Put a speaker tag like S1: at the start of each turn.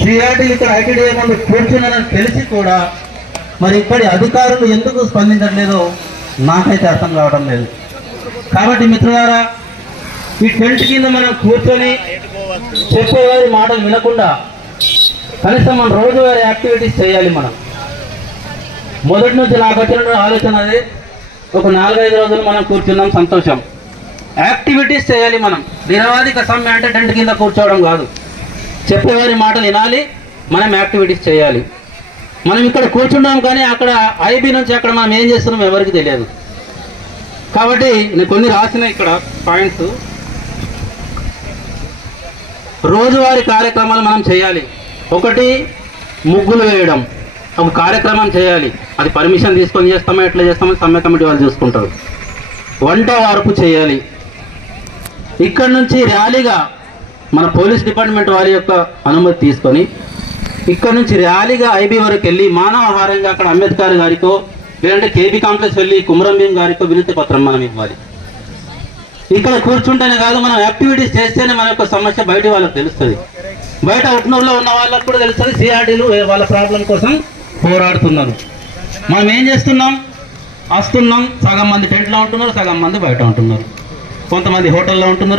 S1: CRT ఇక్కడ ITDA ముందు కూర్చున్నారని తెలిసి కూడా మరి ఇక్కడి అధికారులు ఎందుకు స్పందించట్లేదో నాకైతే అర్థం కావడం లేదు. కాబట్టి మిత్రులారా ఈ టెంట్ కింద మనం కూర్చొని చెప్పేవారి మాటలు వినకుండా కనీసం మన రోజువారీ యాక్టివిటీస్ చేయాలి మనం. మొదటి నుంచి నాకు వచ్చిన ఆలోచన అది. ఒక నాలుగైదు రోజులు మనం కూర్చున్నాం సంతోషం. యాక్టివిటీస్ చేయాలి మనం. నిరవాధిక సమ్మె అంటే టెంట్ కింద కూర్చోవడం కాదు. చెప్పేవారి మాటలు వినాలి మనం యాక్టివిటీస్ చేయాలి. మనం ఇక్కడ కూర్చున్నాం కానీ అక్కడ ఐబీ నుంచి అక్కడ మనం ఏం చేస్తున్నాం ఎవరికి తెలియదు. కాబట్టి నేను కొన్ని రాసిన ఇక్కడ పాయింట్స్ రోజువారీ కార్యక్రమాలు మనం చేయాలి. ఒకటి ముగ్గులు వేయడం. ఒక కార్యక్రమం చేయాలి. అది పర్మిషన్ తీసుకొని చేస్తామో ఎట్లా చేస్తామో సమ్మె కమిటీ వాళ్ళు చూసుకుంటారు. వంట వార్పు చేయాలి. ఇక్కడ నుంచి ర్యాలీగా మన పోలీస్ డిపార్ట్మెంట్ వారి యొక్క అనుమతి తీసుకొని ఇక్కడ నుంచి ర్యాలీగా ఐబీ వరకు వెళ్ళి మానవహారంగా అక్కడ అంబేద్కర్ గారికో లేదంటే కేబీ కాంప్లెక్స్ వెళ్ళి కుమరంభీం గారికో వినతి పత్రం మనం ఇవ్వాలి. ఇక్కడ కూర్చుంటేనే కాదు మనం యాక్టివిటీస్ చేస్తేనే మన యొక్క సమస్య బయట వాళ్ళకి తెలుస్తుంది. బయట ఉట్నూరులో ఉన్న వాళ్ళకు కూడా తెలుస్తుంది సిఆర్డీలు వాళ్ళ ప్రాబ్లం కోసం పోరాడుతున్నారు. మనం ఏం చేస్తున్నాం? వస్తున్నాం. సగం మంది టెంట్లో ఉంటున్నారు సగం మంది బయట ఉంటున్నారు. కొంతమంది హోటల్లో ఉంటున్నారు.